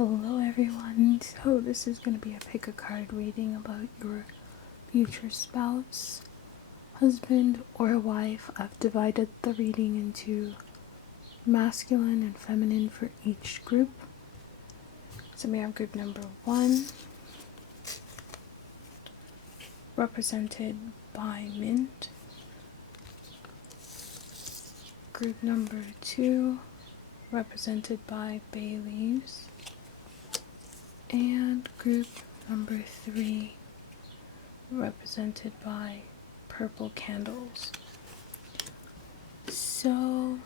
Hello everyone, so this is going to be a pick a card reading about your future spouse, husband, or wife. I've divided the reading into masculine and feminine for each group. So we have group number 1, represented by mint. Group number 2, represented by bay leaves. And group number 3, represented by purple candles. So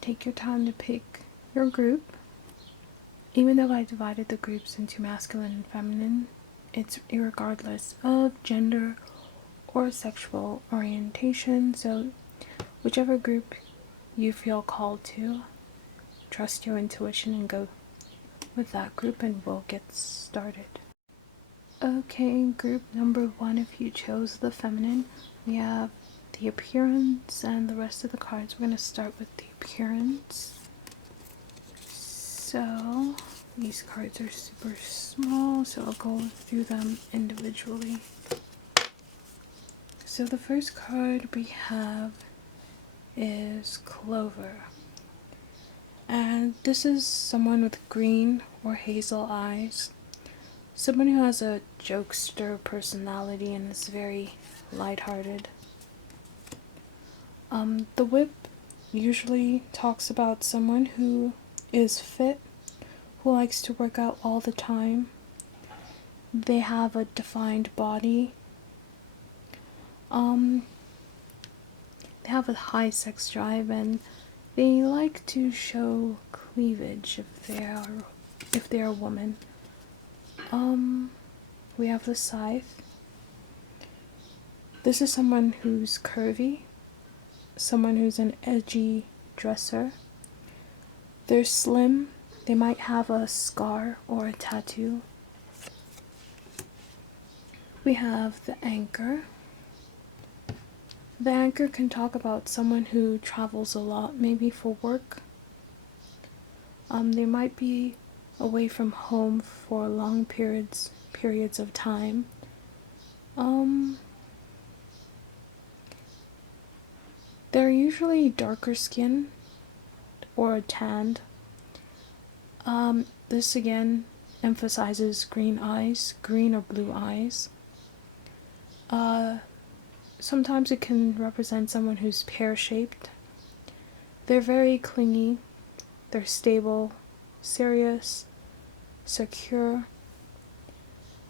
take your time to pick your group. Even though I divided the groups into masculine and feminine, it's irregardless of gender or sexual orientation. So whichever group you feel called to, trust your intuition and go with that group, and we'll get started. Okay, group number 1, if you chose the feminine, we have the appearance and the rest of the cards. We're going to start with the appearance. So these cards are super small, so I'll go through them individually. So the first card we have is Clover. And this is someone with green or hazel eyes. Someone who has a jokester personality and is very lighthearted. The whip usually talks about someone who is fit, who likes to work out all the time. They have a defined body. They have a high sex drive, and they like to show cleavage if they are a woman. We have the scythe. This is someone who's curvy, someone who's an edgy dresser. They're slim. They might have a scar or a tattoo. We have the anchor. The anchor can talk about someone who travels a lot, maybe for work. They might be away from home for long periods of time. They're usually darker skin or tanned. This again emphasizes green eyes, green or blue eyes. Sometimes it can represent someone who's pear-shaped. They're very clingy. They're stable, serious, secure.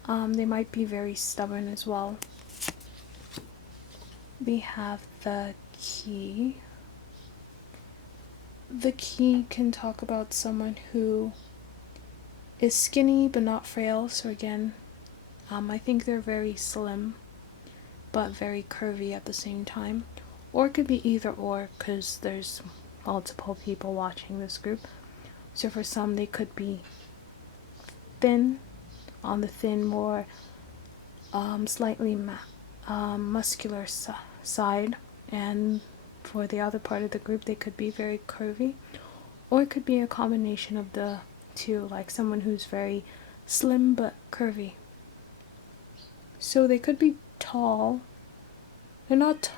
They might be very stubborn as well. We have the key. The key can talk about someone who is skinny but not frail. So again, I think they're very slim but very curvy at the same time. Or it could be either or, because there's multiple people watching this group. So for some, they could be thin, on the thin, more slightly muscular side. And for the other part of the group, they could be very curvy. Or it could be a combination of the two, like someone who's very slim but curvy. So they could be tall. They're not,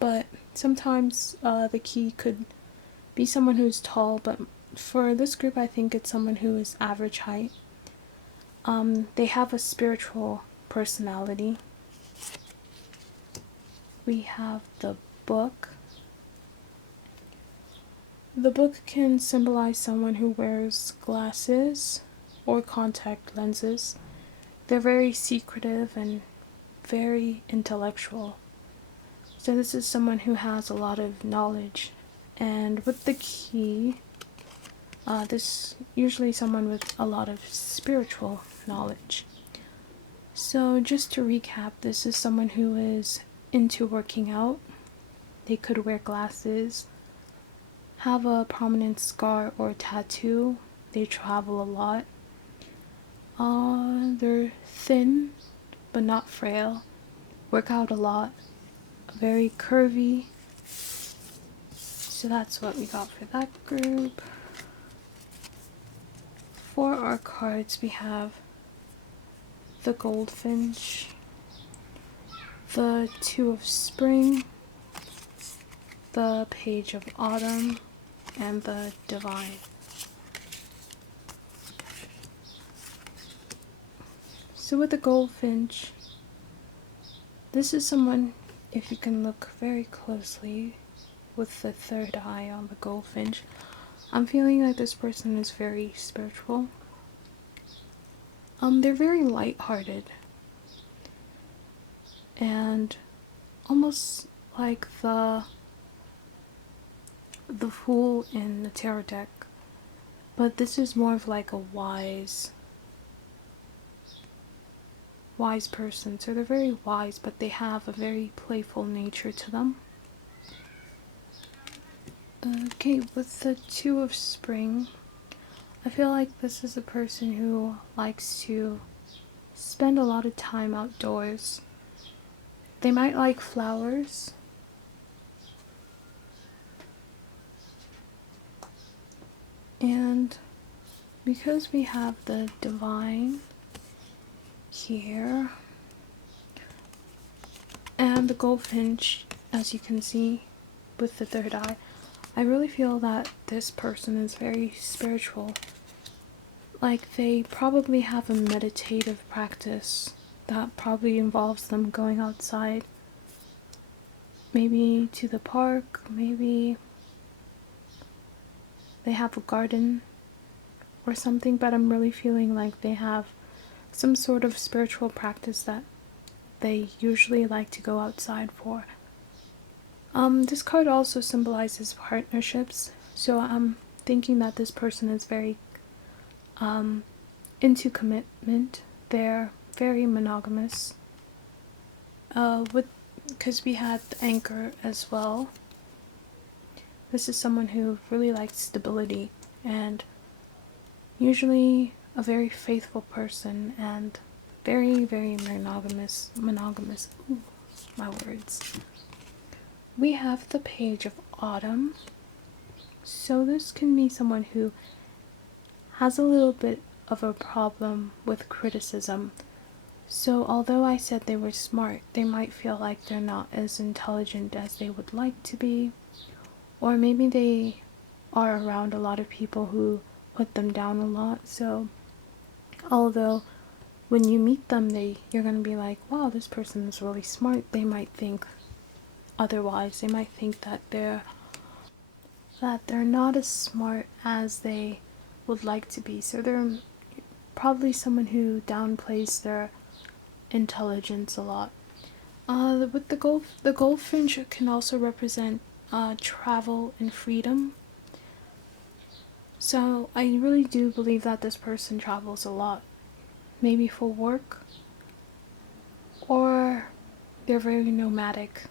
but sometimes the key could be someone who's tall, but for this group I think it's someone who is average height. They have a spiritual personality. We have the book. The book can symbolize someone who wears glasses or contact lenses. They're very secretive and very intellectual. So this is someone who has a lot of knowledge. And with the key, this usually someone with a lot of spiritual knowledge. So just to recap, this is someone who is into working out. They could wear glasses, have a prominent scar or tattoo. They travel a lot. They're thin but not frail, work out a lot, very curvy. So that's what we got for that group. our cards, we have the Goldfinch, the Two of Spring, the Page of Autumn, and the Divine. So with the Goldfinch, this is someone, if you can look very closely with the third eye on the Goldfinch, I'm feeling like this person is very spiritual. They're very lighthearted and almost like the Fool in the tarot deck, but this is more of like a wise person. So they're very wise, but they have a very playful nature to them. Okay, with the Two of Spring, I feel like this is a person who likes to spend a lot of time outdoors. They might like flowers. And because we have the Divine here and the Goldfinch, as you can see with the third eye, I really feel that this person is very spiritual. Like, they probably have a meditative practice that probably involves them going outside, maybe to the park, maybe they have a garden or something, but I'm really feeling like they have some sort of spiritual practice that they usually like to go outside for. This card also symbolizes partnerships, so I'm thinking that this person is very into commitment. They're very monogamous. Because we had the Anchor as well. This is someone who really likes stability and usually a very faithful person and very, very monogamous. Ooh, my words. We have the Page of Autumn. So this can be someone who has a little bit of a problem with criticism. So although I said they were smart, they might feel like they're not as intelligent as they would like to be. Or maybe they are around a lot of people who put them down a lot. So although when you meet them, you're going to be like, wow, this person is really smart, they might think otherwise. They might think that they're not as smart as they would like to be. So they're probably someone who downplays their intelligence a lot. With the Goldfinch can also represent travel and freedom. So I really do believe that this person travels a lot, maybe for work, or they're very nomadic.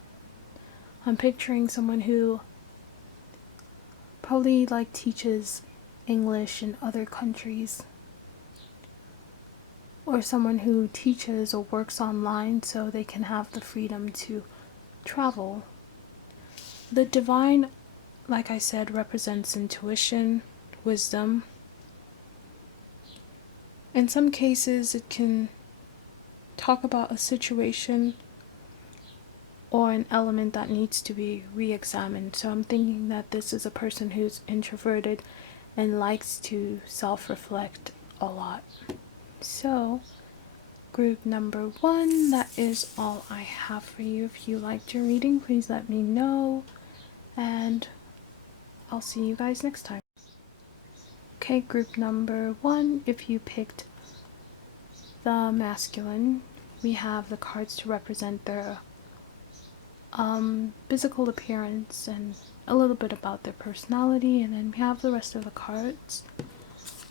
I'm picturing someone who probably teaches English in other countries, or someone who teaches or works online so they can have the freedom to travel. The Divine, like I said, represents intuition, wisdom. In some cases, it can talk about a situation or an element that needs to be re-examined. So I'm thinking that this is a person who's introverted and likes to self-reflect a lot. So, group number 1, that is all I have for you. If you liked your reading, please let me know, and I'll see you guys next time. Okay, group number 1, if you picked the masculine, we have the cards to represent their physical appearance and a little bit about their personality, and then we have the rest of the cards.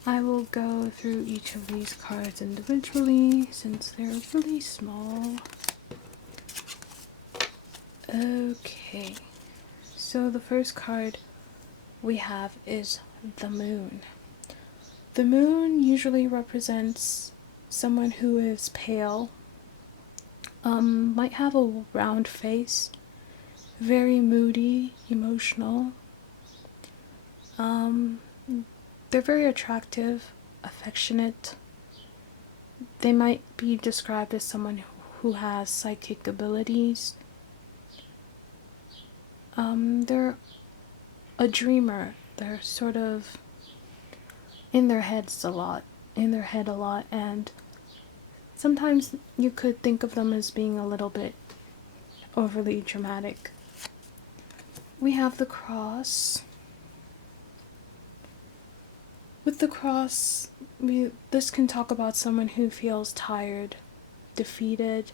I will go through each of these cards individually since they're really small. Okay, so the first card we have is the Moon. The Moon usually represents someone who is pale, might have a round face, very moody, emotional. They're very attractive, affectionate. They might be described as someone who has psychic abilities. They're a dreamer. They're sort of in their head a lot, and sometimes you could think of them as being a little bit overly dramatic. We have the cross. With the cross, this can talk about someone who feels tired, defeated.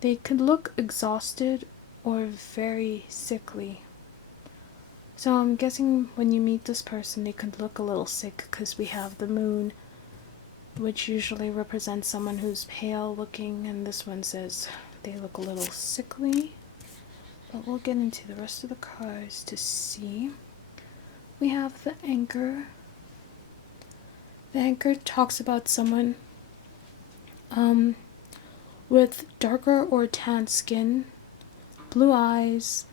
They could look exhausted or very sickly. So I'm guessing when you meet this person, they could look a little sick because we have the moon, which usually represents someone who's pale looking, and this one says they look a little sickly. But we'll get into the rest of the cards to see. We have the anchor. The anchor talks about someone with darker or tan skin, blue eyes,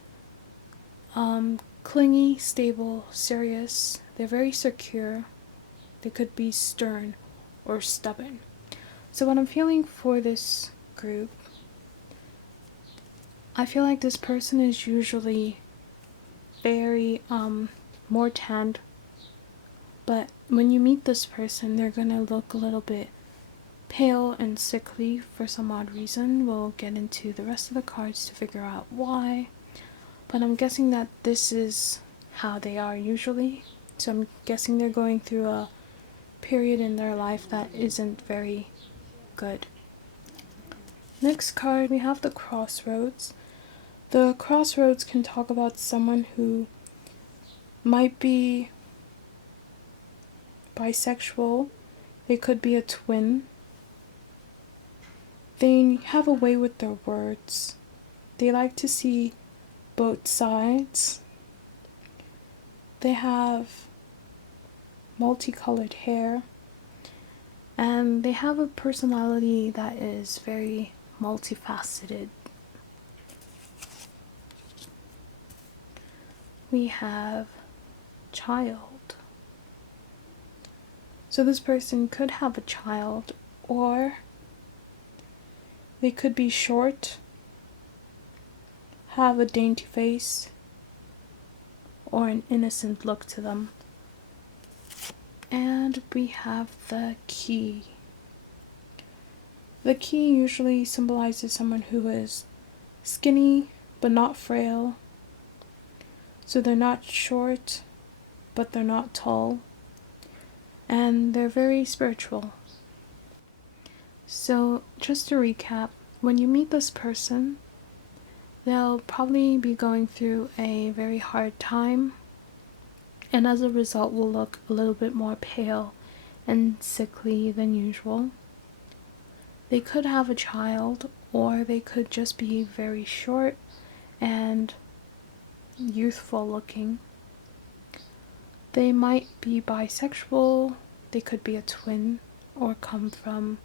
clingy, stable, serious. They're very secure. They could be stern or stubborn. So what I'm feeling for this group, I feel like this person is usually very more tanned, but when you meet this person, they're gonna look a little bit pale and sickly for some odd reason. We'll get into the rest of the cards to figure out why, but I'm guessing that this is how they are usually. So I'm guessing they're going through a period in their life that isn't very good. Next card, we have the crossroads. The crossroads can talk about someone who might be bisexual. They could be a twin. They have a way with their words. They like to see both sides. They have multicolored hair, and they have a personality that is very multifaceted. We have child. So this person could have a child, or they could be short, have a dainty face, or an innocent look to them. And we have the key. The key usually symbolizes someone who is skinny but not frail. So they're not short, but they're not tall. And they're very spiritual. So just to recap, when you meet this person, they'll probably be going through a very hard time, and as a result will look a little bit more pale and sickly than usual. They could have a child, or they could just be very short and youthful looking. They might be bisexual, they could be a twin, or come from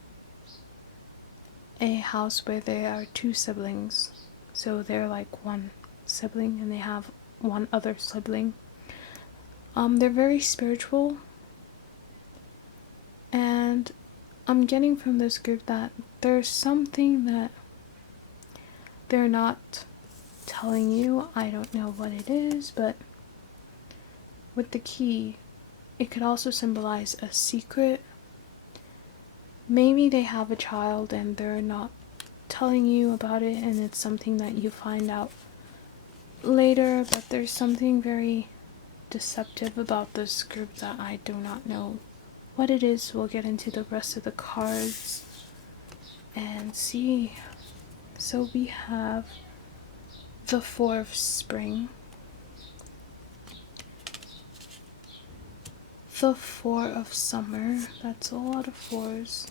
a house where there are two siblings. So they're like one sibling and they have one other sibling. They're very spiritual, and I'm getting from this group that there's something that they're not telling you. I don't know what it is, but with the key, it could also symbolize a secret. Maybe they have a child and they're not telling you about it, and it's something that you find out later, but there's something very deceptive about this group that I do not know what it is. We'll get into the rest of the cards and see. So we have the Four of Spring, the Four of Summer, that's a lot of fours,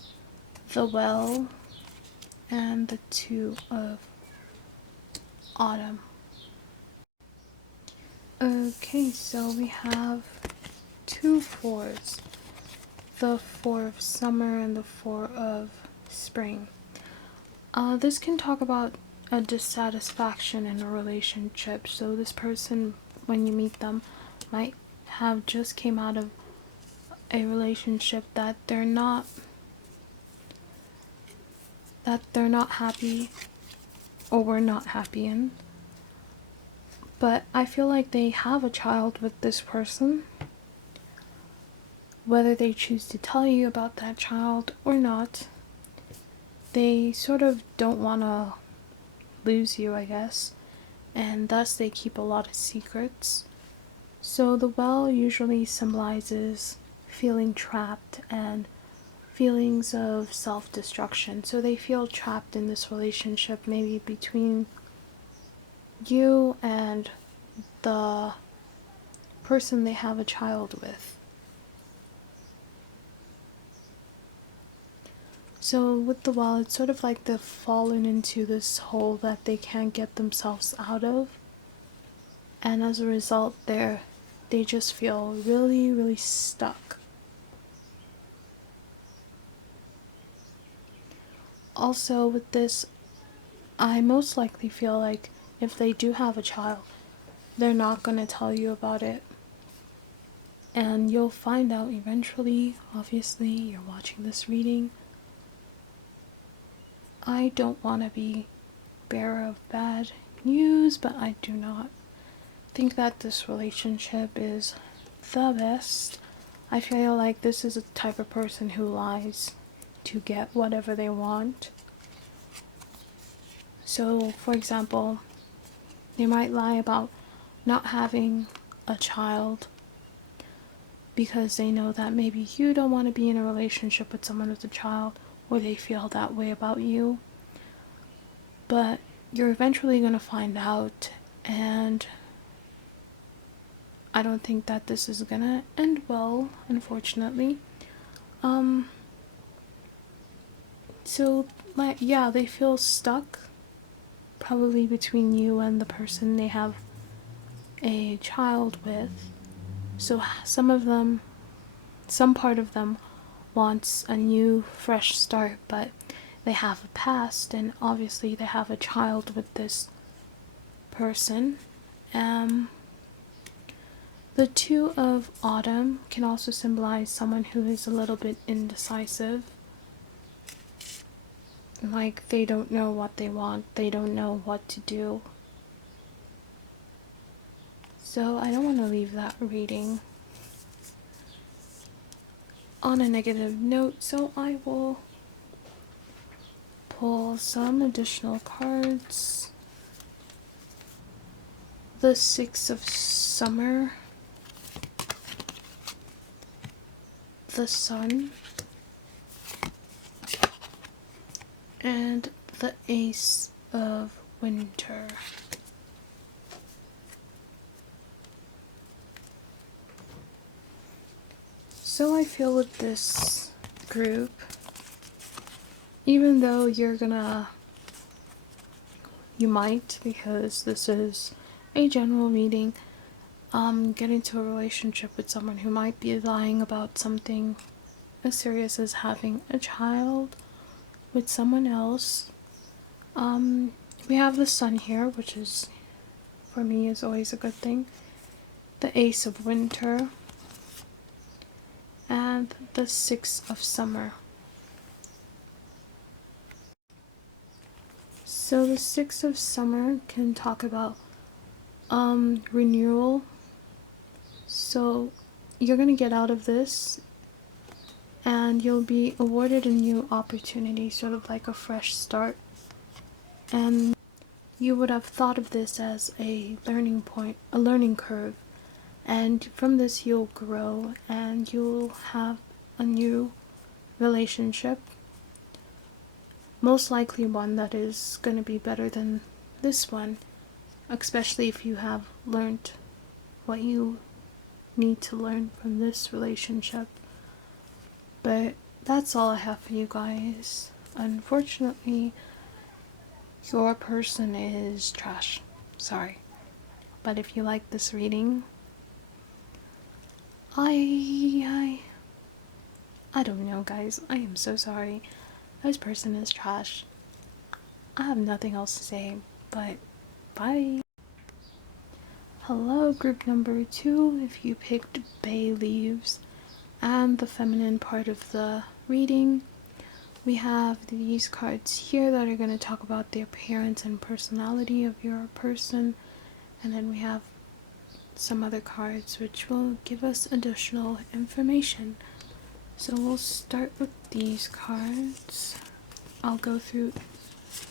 the Well, and the Two of Autumn. Okay, so we have two fours, the Four of Summer and the Four of Spring. This can talk about a dissatisfaction in a relationship. So this person, when you meet them, might have just came out of a relationship that they're not happy, or were not happy in. But I feel like they have a child with this person. Whether they choose to tell you about that child or not, they sort of don't want to lose you, I guess, and thus they keep a lot of secrets. So the well usually symbolizes feeling trapped and feelings of self-destruction. So they feel trapped in this relationship, maybe between you and the person they have a child with. So with the well, it's sort of like they've fallen into this hole that they can't get themselves out of, and as a result they just feel really, really stuck. Also with this, I most likely feel like if they do have a child, they're not going to tell you about it. And you'll find out eventually. Obviously, you're watching this reading. I don't want to be bearer of bad news, but I do not think that this relationship is the best. I feel like this is a type of person who lies to get whatever they want. So, for example, they might lie about not having a child because they know that maybe you don't want to be in a relationship with someone with a child, or they feel that way about you. But you're eventually going to find out, and I don't think that this is going to end well, unfortunately. So, yeah, they feel stuck, probably between you and the person they have a child with. So some part of them wants a new, fresh start, but they have a past, and obviously they have a child with this person. The Two of Autumn can also symbolize someone who is a little bit indecisive. Like, they don't know what they want, they don't know what to do. So I don't want to leave that reading on a negative note, so I will pull some additional cards. The Six of Summer, the Sun, and the Ace of Winter. So I feel with this group, even though you might, because this is a general reading, get into a relationship with someone who might be lying about something as serious as having a child with someone else. We have the Sun here, which is, for me, is always a good thing. The Ace of Winter, and the Six of Summer. So the Six of Summer can talk about renewal. So you're gonna get out of this, and you'll be awarded a new opportunity, sort of like a fresh start. And you would have thought of this as a learning point, a learning curve. And from this you'll grow, and you'll have a new relationship. Most likely one that is going to be better than this one, especially if you have learned what you need to learn from this relationship. But that's all I have for you guys. Unfortunately, your person is trash. Sorry. But if you like this reading, I don't know, guys. I am so sorry. This person is trash. I have nothing else to say, but bye. Hello, group number 2. If you picked bay leaves and the feminine part of the reading. We have these cards here that are going to talk about the appearance and personality of your person, and then we have some other cards which will give us additional information. So we'll start with these cards. I'll go through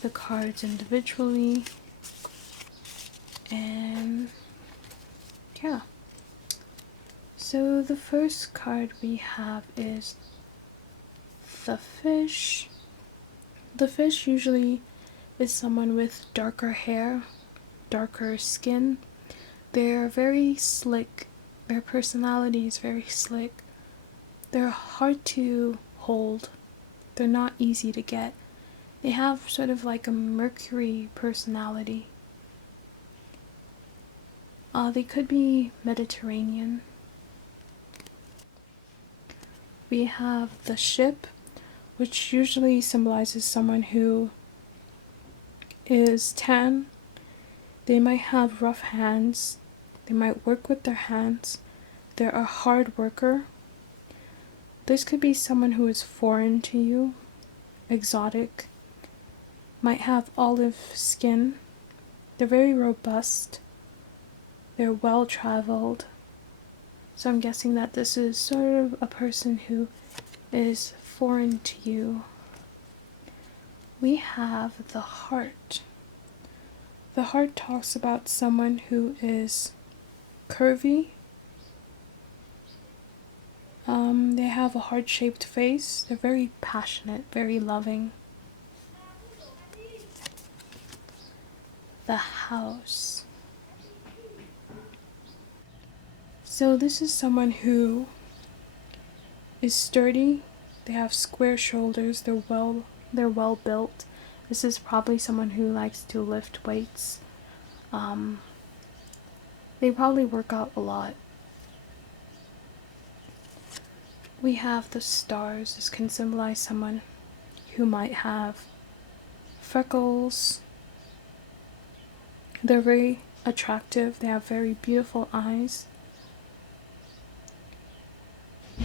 the cards individually, and yeah. So the first card we have is the fish. The fish usually is someone with darker hair, darker skin. They're very slick. Their personality is very slick. They're hard to hold. They're not easy to get. They have sort of like a Mercury personality. They could be Mediterranean. We have the ship, which usually symbolizes someone who is tan. They might have rough hands. They might work with their hands. They're a hard worker. This could be someone who is foreign to you, exotic, might have olive skin. They're very robust. They're well-traveled. So I'm guessing that this is sort of a person who is foreign to you. We have the heart. The heart talks about someone who is curvy. They have a heart-shaped face. They're very passionate, very loving. The house. So this is someone who is sturdy. They have square shoulders. They're well built. This is probably someone who likes to lift weights. They probably work out a lot. We have the stars. This can symbolize someone who might have freckles. They're very attractive. They have very beautiful eyes.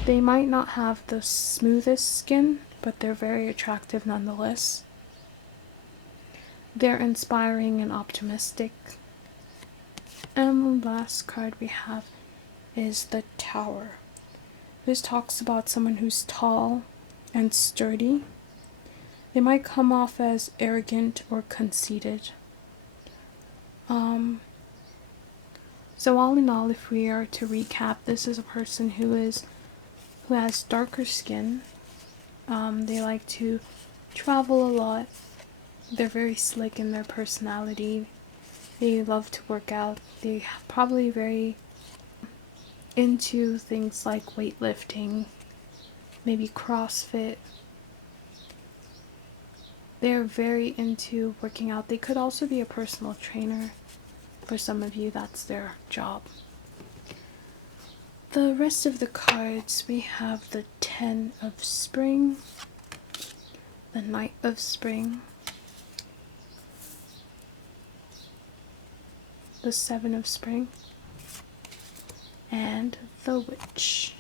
They might not have the smoothest skin, but they're very attractive nonetheless. They're inspiring and optimistic. And the last card we have is the Tower. This talks about someone who's tall and sturdy. They might come off as arrogant or conceited. So all in all, if we are to recap, this is a person who has darker skin. They like to travel a lot. They're very slick in their personality. They love to work out. They're probably very into things like weightlifting, maybe CrossFit. They're very into working out. They could also be a personal trainer. For some of you, that's their job. The rest of the cards, we have the 10 of Spring, the Knight of Spring, the 7 of Spring, and the Witch.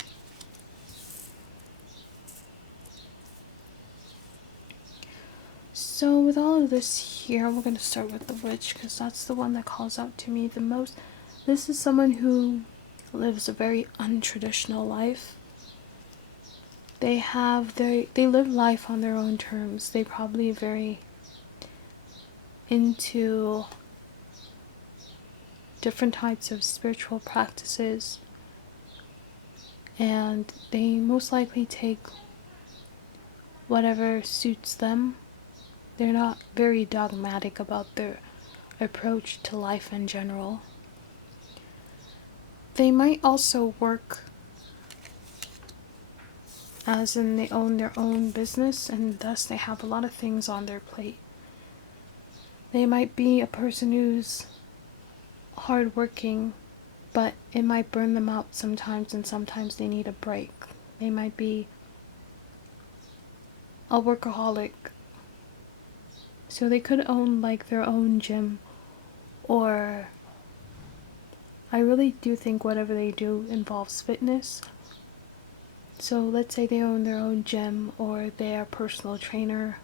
So with all of this here, we're going to start with the Witch because that's the one that calls out to me the most. This is someone who lives a very untraditional life. They live life on their own terms. They probably very into different types of spiritual practices, and they most likely take whatever suits them. They're not very dogmatic about their approach to life in general. They might also work as in they own their own business, and thus they have a lot of things on their plate. They might be a person who's hardworking, but it might burn them out sometimes, and sometimes they need a break. They might be a workaholic. So they could own like their own gym, or I really do think whatever they do involves fitness. So let's say they own their own gym, or they're a personal trainer,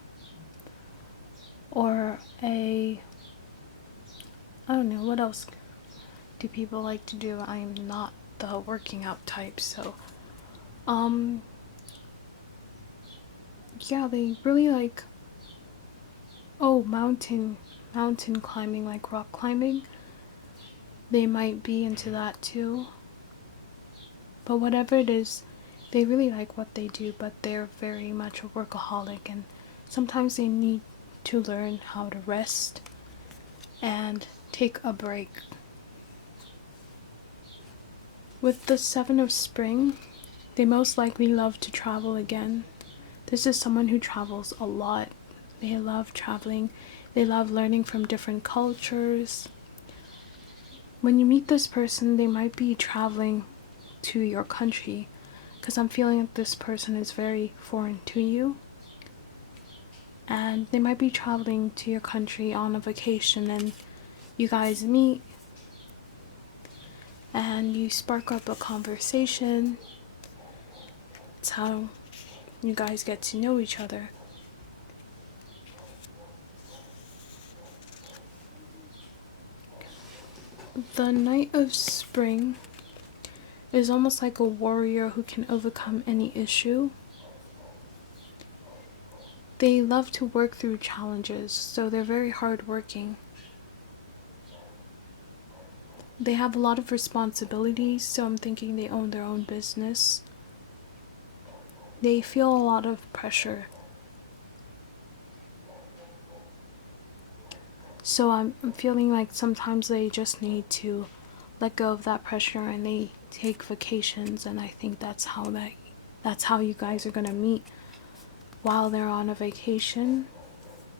or I don't know, what else do people like to do? I'm not the working out type, so yeah, they really like, oh, mountain climbing, like rock climbing. They might be into that too. But whatever it is, they really like what they do, but they're very much a workaholic, and sometimes they need to learn how to rest and take a break. With the Seven of Spring, they most likely love to travel again. This is someone who travels a lot. They love traveling. They love learning from different cultures. When you meet this person, they might be traveling to your country, because I'm feeling that this person is very foreign to you. And they might be traveling to your country on a vacation, and you guys meet and you spark up a conversation. It's how you guys get to know each other. The Knight of Spring is almost like a warrior who can overcome any issue. They love to work through challenges, so they're very hardworking. They have a lot of responsibilities, so I'm thinking they own their own business. They feel a lot of pressure. So I'm feeling like sometimes they just need to let go of that pressure, and they take vacations, and I think that's how you guys are gonna meet. While they're on a vacation,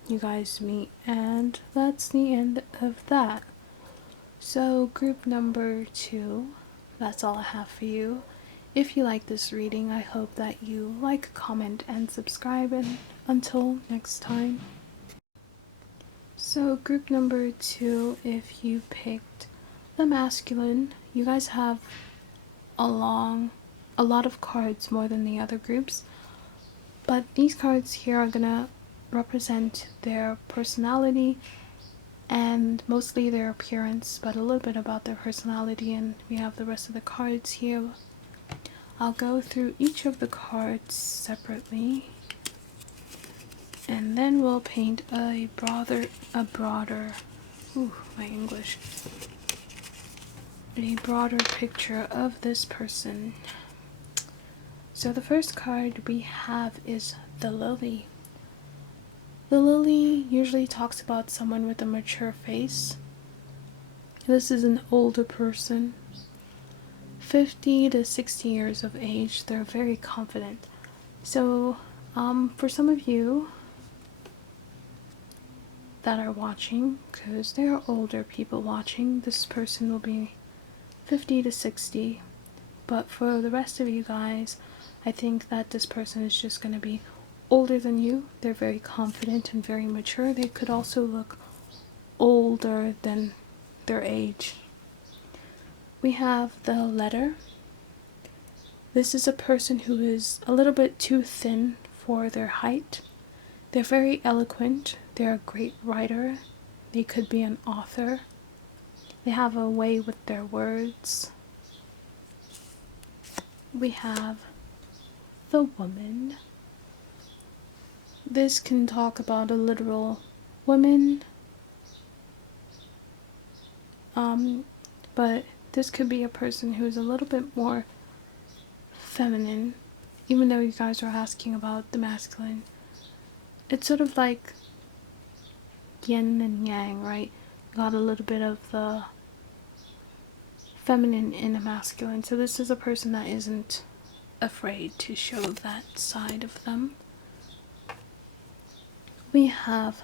you guys meet, and that's the end of that. So group number 2, that's all I have for you. If you like this reading, I hope that you like, comment, and subscribe, and until next time. So group number 2, if you picked the masculine, you guys have a lot of cards, more than the other groups, but these cards here are gonna represent their personality and mostly their appearance, but a little bit about their personality, and we have the rest of the cards here. I'll go through each of the cards separately, and then we'll paint a broader picture of this person. So the first card we have is the Lily. The Lily usually talks about someone with a mature face. This is an older person, 50 to 60 years of age. They're very confident. So for some of you that are watching, because there are older people watching, this person will be 50 to 60. But for the rest of you guys, I think that this person is just going to be older than you. They're very confident and very mature. They could also look older than their age. We have the Letter. This is a person who is a little bit too thin for their height. They're very eloquent. They're a great writer. They could be an author. They have a way with their words. We have the Woman. This can talk about a literal woman, but this could be a person who's a little bit more feminine, even though you guys are asking about the masculine. It's sort of like yin and yang, right? Got a little bit of the feminine in a masculine. So this is a person that isn't afraid to show that side of them. We have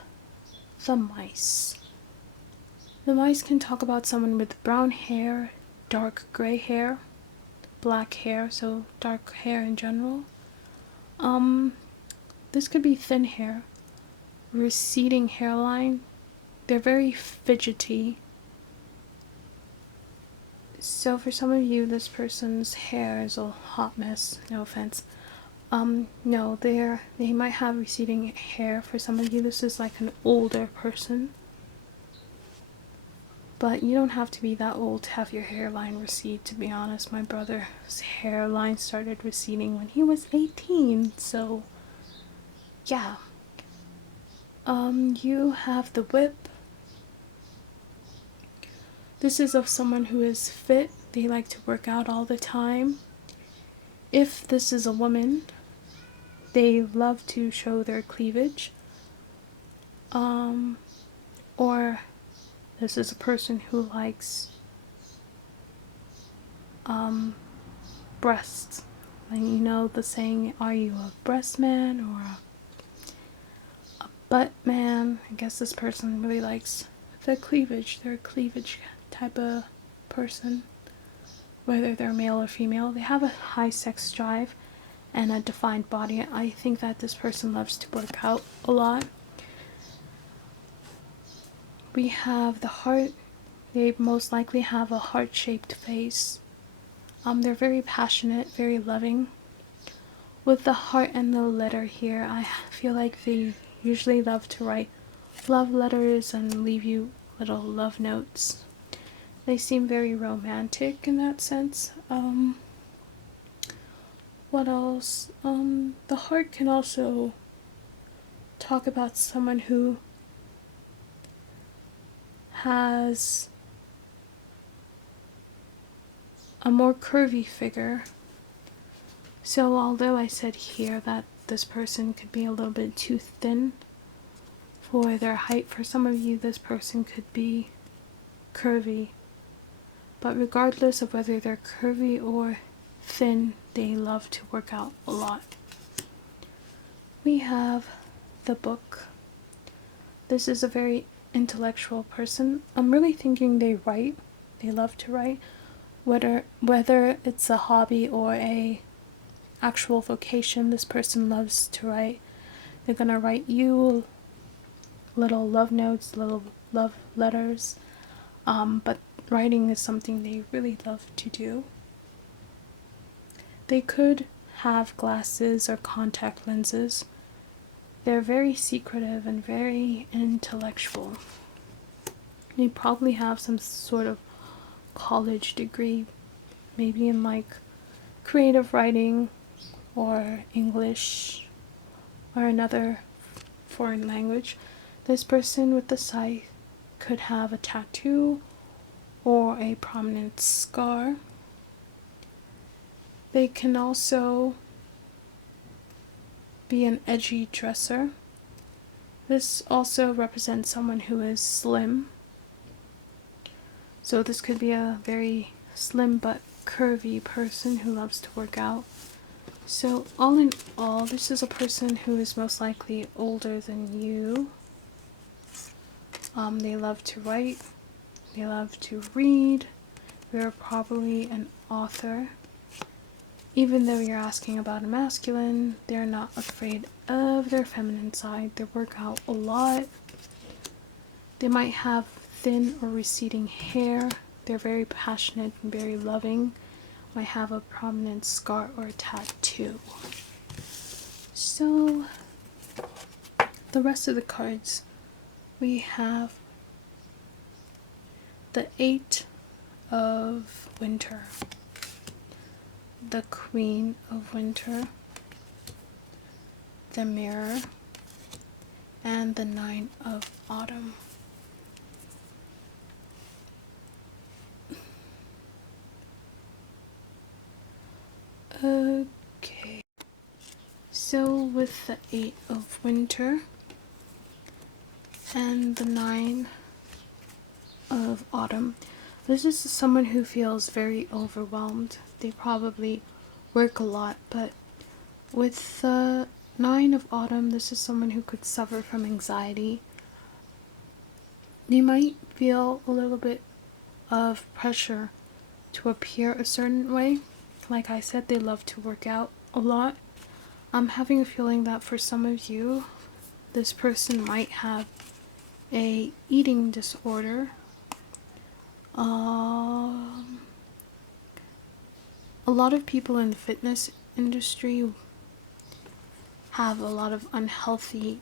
the Mice. The Mice can talk about someone with brown hair, dark gray hair, black hair, so dark hair in general. This could be thin hair, receding hairline. They're very fidgety. So for some of you, this person's hair is a hot mess. No offense. No, they might have receding hair. For some of you, this is like an older person. But you don't have to be that old to have your hairline recede, to be honest. My brother's hairline started receding when he was 18, so yeah. You have the whip. This is of someone who is fit. They like to work out all the time. If this is a woman, they love to show their cleavage. Or this is a person who likes breasts. And you know the saying, are you a breast man or a butt man? I guess this person really likes the cleavage. They're a cleavage type of person, whether they're male or female. They have a high sex drive and a defined body. I think that this person loves to work out a lot. We have the heart. They most likely have a heart-shaped face. They're very passionate, very loving. With the heart and the letter here, I feel like they usually love to write love letters and leave you little love notes. They seem very romantic in that sense. What else? The heart can also talk about someone who has a more curvy figure. So although I said here that this person could be a little bit too thin for their height, for some of you this person could be curvy. But regardless of whether they're curvy or thin, they love to work out a lot. We have the book. This is a very intellectual person. I'm really thinking they write. They love to write. Whether it's a hobby or a actual vocation, this person loves to write. They're gonna write you little love notes, little love letters. But writing is something they really love to do. They could have glasses or contact lenses. They're very secretive and very intellectual. They probably have some sort of college degree, maybe in like creative writing or English or another foreign language. This person with the scythe could have a tattoo or a prominent scar. They can also be an edgy dresser. This also represents someone who is slim. So this could be a very slim but curvy person who loves to work out. So all in all, this is a person who is most likely older than you. They love to write. They love to read. They're probably an author. Even though you're asking about a masculine, they're not afraid of their feminine side. They work out a lot. They might have thin or receding hair. They're very passionate and very loving. Might have a prominent scar or a tattoo. So the rest of the cards, we have the 8 of Winter, the Queen of Winter, the Mirror, and the 9 of Autumn. Okay, so with the 8 of Winter and the 9 of Autumn, this is someone who feels very overwhelmed. They probably work a lot, but with the 9 of Autumn, this is someone who could suffer from anxiety. They might feel a little bit of pressure to appear a certain way. Like I said, they love to work out a lot. I'm having a feeling that for some of you, this person might have a eating disorder. A lot of people in the fitness industry have a lot of unhealthy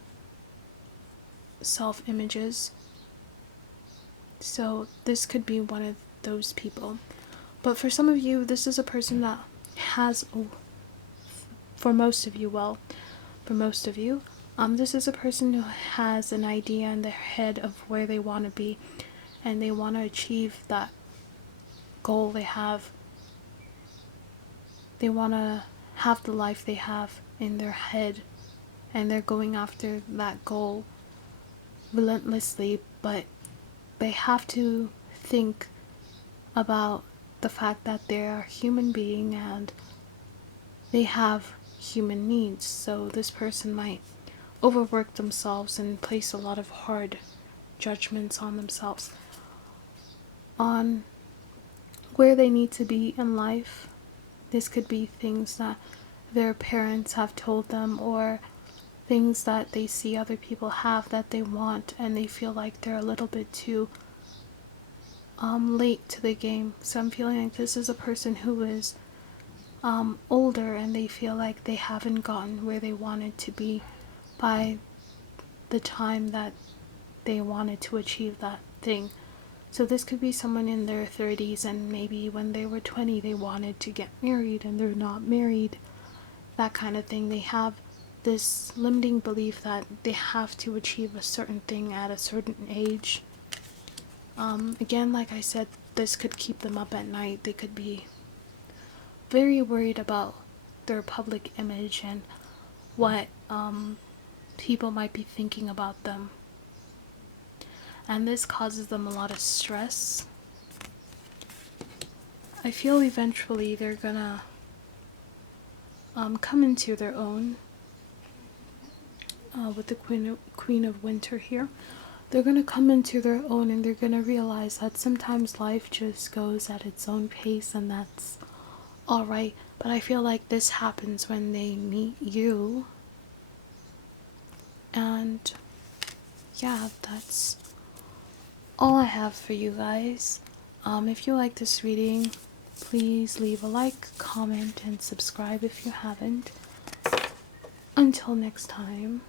self-images. So this could be one of those people. But for some of you, this is a person that has, for most of you, this is a person who has an idea in their head of where they want to be, and they want to achieve that goal they have. They want to have the life they have in their head, and they're going after that goal relentlessly, but they have to think about the fact that they are a human being and they have human needs. So this person might overwork themselves and place a lot of hard judgments on themselves on where they need to be in life. This could be things that their parents have told them, or things that they see other people have that they want, and they feel like they're a little bit too late to the game. So I'm feeling like this is a person who is older, and they feel like they haven't gotten where they wanted to be by the time that they wanted to achieve that thing. So this could be someone in their 30s, and maybe when they were 20 they wanted to get married and they're not married, that kind of thing. They have this limiting belief that they have to achieve a certain thing at a certain age. Again, like I said, this could keep them up at night. They could be very worried about their public image and what people might be thinking about them. And this causes them a lot of stress. I feel eventually they're gonna come into their own with the Queen of Winter here. They're gonna come into their own, and they're gonna realize that sometimes life just goes at its own pace, and that's alright. But I feel like this happens when they meet you. And yeah, that's all I have for you guys. If you like this reading, please leave a like, comment, and subscribe if you haven't. Until next time.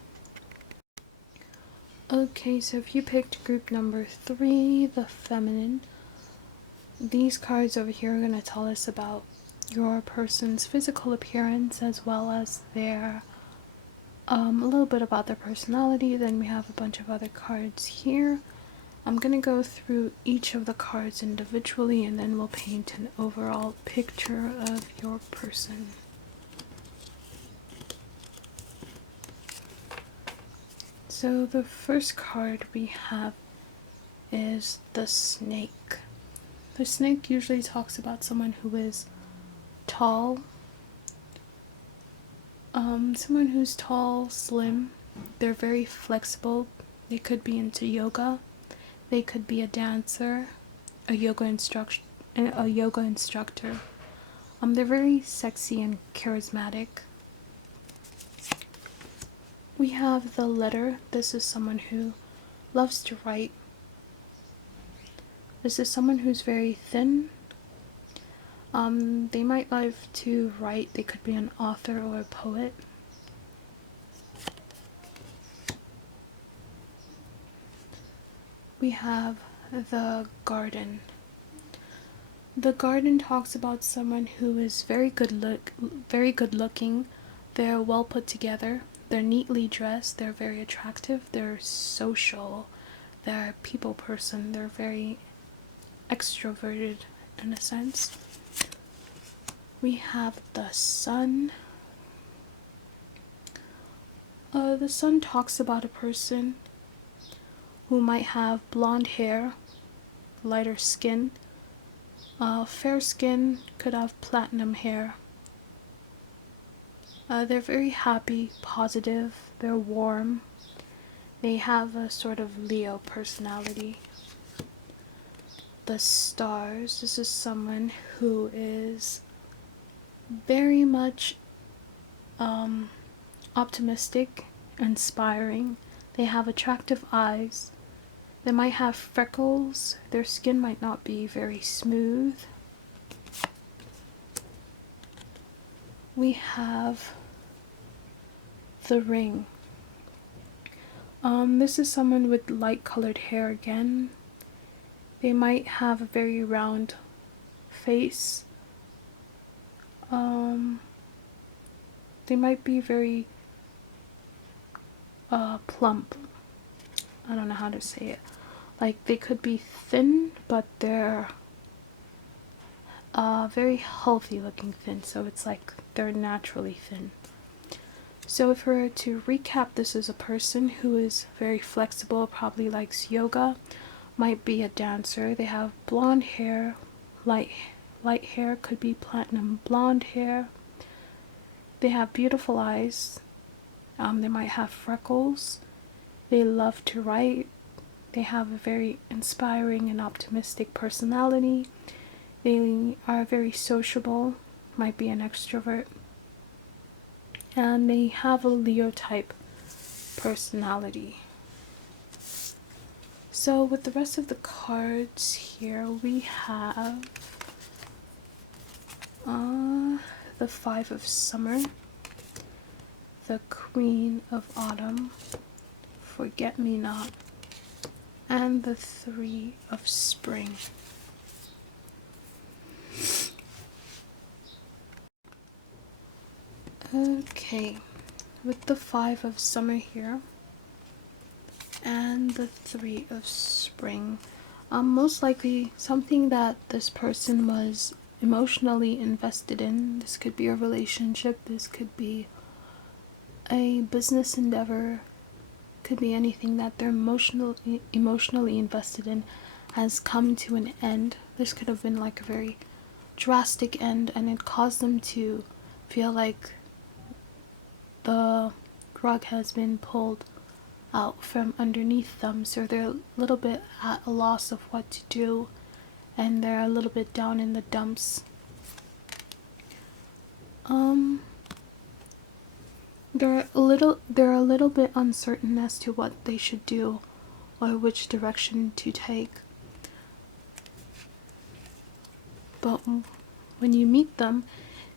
Okay, so if you picked group number 3, the feminine, these cards over here are going to tell us about your person's physical appearance, as well as their a little bit about their personality. Then we have a bunch of other cards here. I'm going to go through each of the cards individually, and then we'll paint an overall picture of your person. So the first card we have is the snake. The snake usually talks about someone who is tall, someone who's tall, slim. They're very flexible. They could be into yoga. They could be a dancer, a yoga instructor. They're very sexy and charismatic. We have the letter. This is someone who loves to write. This is someone who's very thin. They might love to write. They could be an author or a poet. We have the garden. The garden talks about someone who is very good looking. They're well put together. They're neatly dressed. They're very attractive. They're social. They're a people person. They're very extroverted in a sense. We have the sun. The sun talks about a person who might have blonde hair, lighter skin. Fair skin, could have platinum hair. They're very happy, positive, they're warm. They have a sort of Leo personality. The stars, this is someone who is very much optimistic, inspiring. They have attractive eyes. They might have freckles. Their skin might not be very smooth. we have the ring. This is someone with light colored hair again. They might have a very round face. They might be very plump. I don't know how to say it. Like, they could be thin, but they're very healthy looking thin, so it's like they're naturally thin. So if we were to recap, this is a person who is very flexible, probably likes yoga, might be a dancer. They have blonde hair, light hair, could be platinum blonde hair. They have beautiful eyes. They might have freckles. They love to write. They have a very inspiring and optimistic personality. They are very sociable, might be an extrovert. And they have a Leo type personality. So with the rest of the cards here, we have the Five of Summer, the Queen of Autumn, Forget-Me-Not, and the Three of Spring. Okay, with the Five of Summer here and the Three of Spring, most likely something that this person was emotionally invested in. This could be a relationship, this could be a business endeavor, could be anything that they're emotionally invested in has come to an end. This could have been like a very drastic end, and it caused them to feel like the rug has been pulled out from underneath them, so they're a little bit at a loss of what to do, and they're a little bit down in the dumps. They're a little bit uncertain as to what they should do or which direction to take. But when you meet them,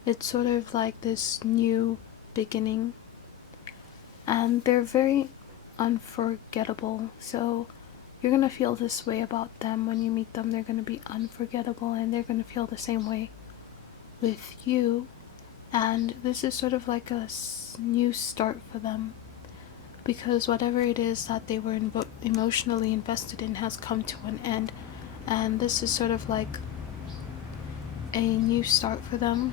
it's sort of like this new beginning, and they're very unforgettable. So you're gonna feel this way about them when you meet them. They're gonna be unforgettable, and they're gonna feel the same way with you. And this is sort of like a new start for them, because whatever it is that they were emotionally invested in has come to an end, and this is sort of like a new start for them.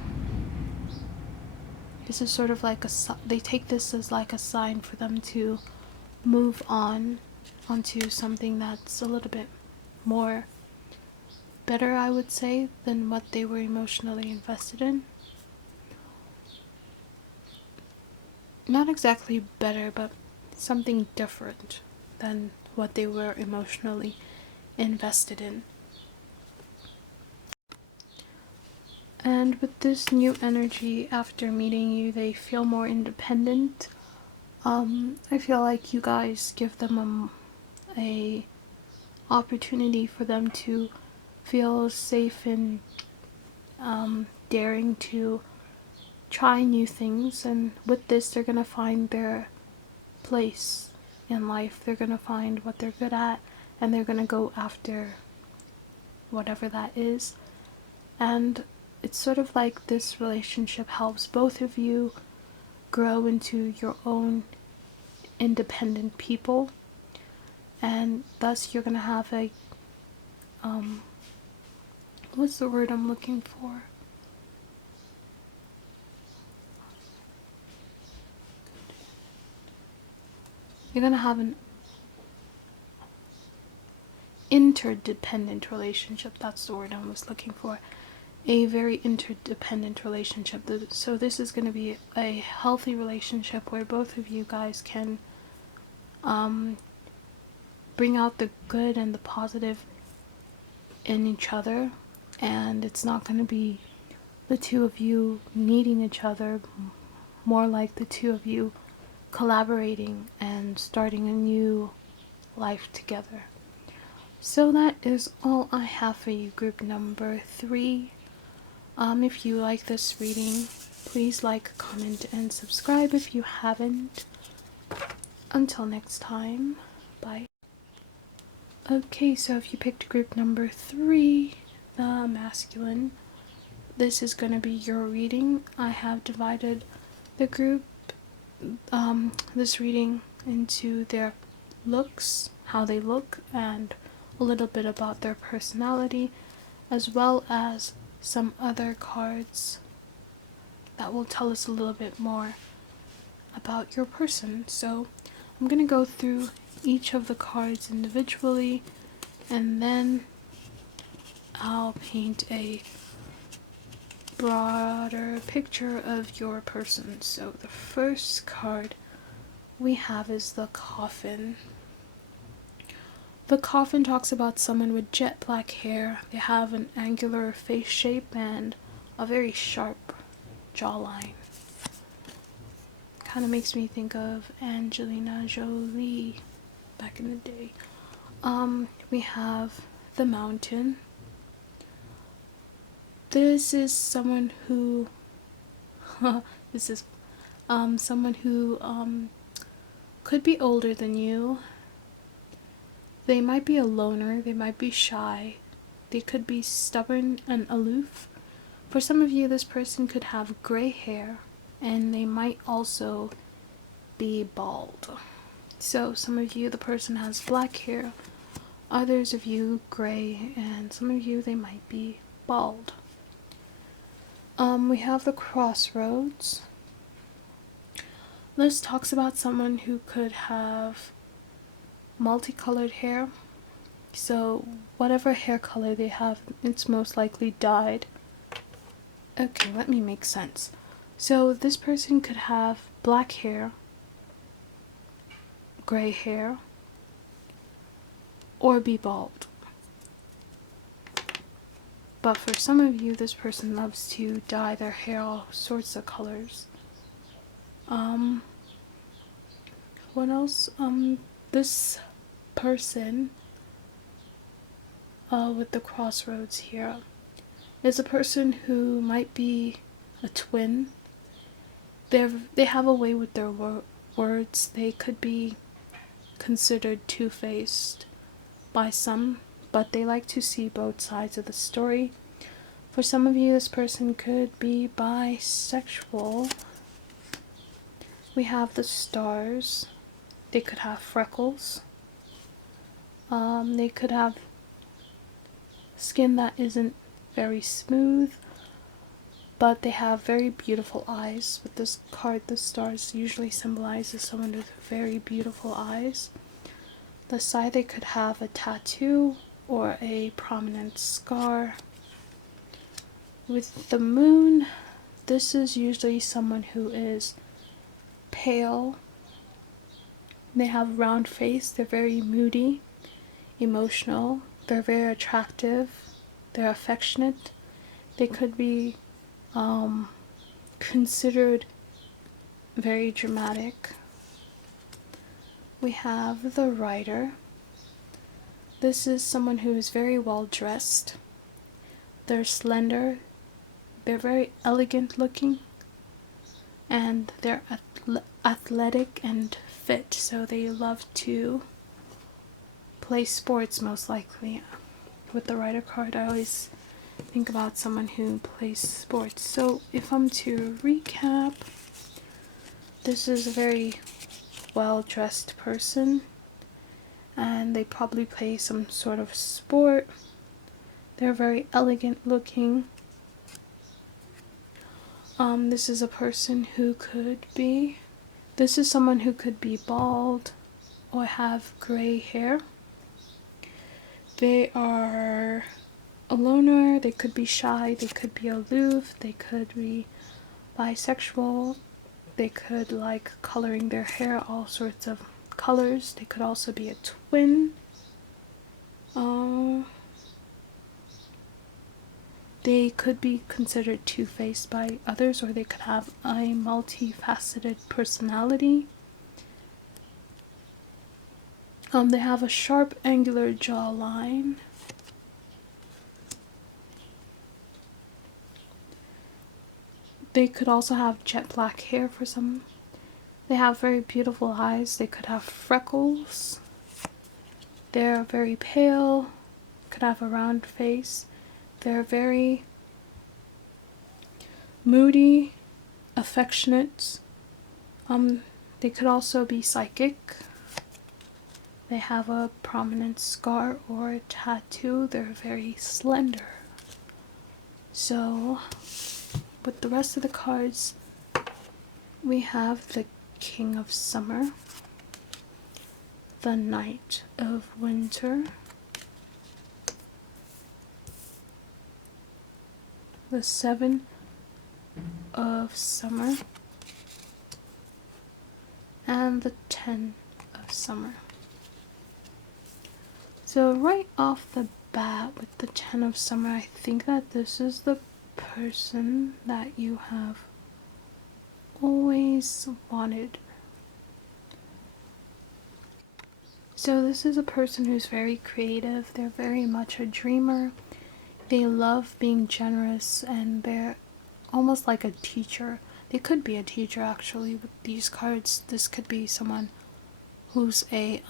This is sort of like they take this as like a sign for them to move on onto something that's a little bit more better, I would say, than what they were emotionally invested in. Not exactly better, but something different than what they were emotionally invested in. And with this new energy, after meeting you, they feel more independent. I feel like you guys give them a opportunity for them to feel safe and daring to try new things, and with this they're gonna find their place in life. They're gonna find what they're good at, and they're gonna go after whatever that is. And it's sort of like this relationship helps both of you grow into your own independent people, and thus you're gonna have a what's the word I'm looking for? You're gonna have an interdependent relationship. That's the word I was looking for. A very interdependent relationship. So this is going to be a healthy relationship where both of you guys can bring out the good and the positive in each other, and it's not going to be the two of you needing each other, more like the two of you collaborating and starting a new life together. So that is all I have for you, group number 3. If you like this reading, Please like, comment, and subscribe if you haven't. Until next time, bye. Okay, so if you picked group number 3, the masculine, this is going to be your reading. I have divided the group, this reading, into their looks, how they look, and a little bit about their personality, as well as some other cards that will tell us a little bit more about your person. So I'm going to go through each of the cards individually, and then I'll paint a broader picture of your person. So the first card we have is the Coffin. The Coffin talks about someone with jet black hair. They have an angular face shape and a very sharp jawline. Kind of makes me think of Angelina Jolie back in the day. We have the Mountain. This is someone who someone who could be older than you. They might be a loner, they might be shy, they could be stubborn and aloof. For some of you, this person could have gray hair, and they might also be bald. So some of you, the person has black hair, others of you gray, and some of you, they might be bald. We have the Crossroads. This talks about someone who could have multicolored hair. So whatever hair color they have, it's most likely dyed. Okay, let me make sense. So this person could have black hair, gray hair, or be bald. But for some of you, this person loves to dye their hair all sorts of colors. What else? This person with the crossroads here is a person who might be a twin. They have a way with their words. They could be considered two-faced by some, but they like to see both sides of the story. For some of you, this person could be bisexual. We have the Stars. They could have freckles. They could have skin that isn't very smooth, but they have very beautiful eyes. With this card, the Stars usually symbolizes someone with very beautiful eyes. The side, they could have a tattoo or a prominent scar. With the Moon, this is usually someone who is pale. They have a round face. They're very moody, emotional. They're very attractive. They're affectionate. They could be considered very dramatic. We have the Rider. This is someone who is very well dressed. They're slender. They're very elegant looking. And they're athletic and fit, so they love to play sports most likely. With the Rider card, I always think about someone who plays sports. So if I'm to recap, this is a very well-dressed person, and they probably play some sort of sport. They're very elegant looking. This is a person who could be, this is someone who could be bald or have gray hair. They are a loner, they could be shy, they could be aloof, they could be bisexual, they could like coloring their hair all sorts of colors. They could also be a twin. They could be considered two-faced by others, or they could have a multifaceted personality. They have a sharp, angular jawline. They could also have jet black hair for some. They have very beautiful eyes. They could have freckles. They're very pale. Could have a round face. They're very moody, affectionate. They could also be psychic. They have a prominent scar or a tattoo. They're very slender. So, with the rest of the cards, we have the King of Summer, the Knight of Winter, the Seven of Summer, and the 10 of Summer. So right off the bat with the 10 of Summer, I think that this is the person that you have always wanted. So this is a person who's very creative. They're very much a dreamer. They love being generous, and they're almost like a teacher. They could be a teacher actually with these cards. This could be someone who's a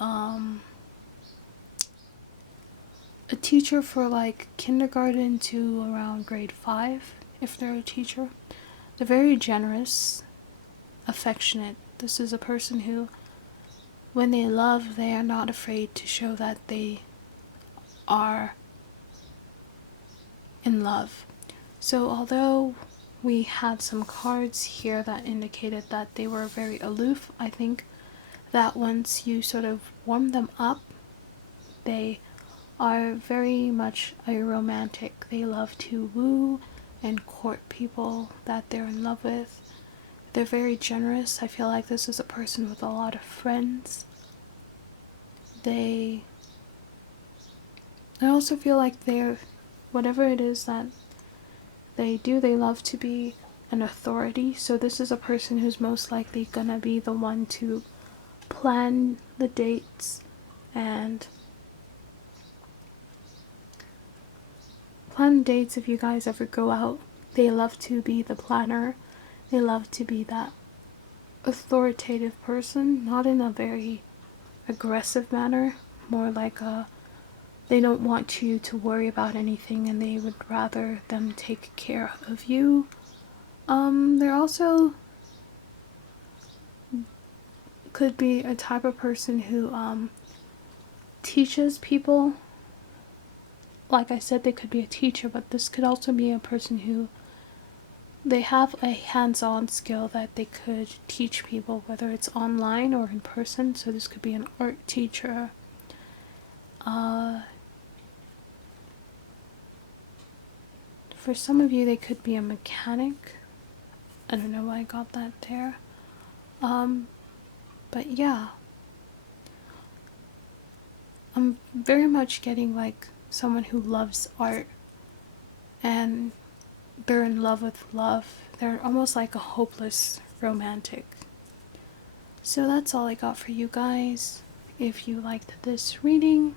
teacher for like kindergarten to around grade 5 if they're a teacher. They're very generous, affectionate. This is a person who, when they love, they are not afraid to show that they are in love. So although we had some cards here that indicated that they were very aloof, I think that once you sort of warm them up, they are very much a romantic. They love to woo and court people that they're in love with. They're very generous. I feel like this is a person with a lot of friends. I also feel like they're, whatever it is that they do, they love to be an authority. So this is a person who's most likely gonna be the one to plan the dates and plan dates if you guys ever go out. They love to be the planner. They love to be that authoritative person, not in a very aggressive manner, more like they don't want you to worry about anything and they would rather them take care of you. They're also could be a type of person who teaches people. Like I said, they could be a teacher, but this could also be a person who they have a hands-on skill that they could teach people, whether it's online or in person. So this could be an art teacher. For some of you, they could be a mechanic. I don't know why I got that there. But yeah. I'm very much getting like someone who loves art and they're in love with love. They're almost like a hopeless romantic. So that's all I got for you guys. If you liked this reading,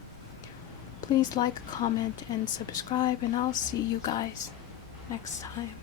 please like, comment, and subscribe, and I'll see you guys next time.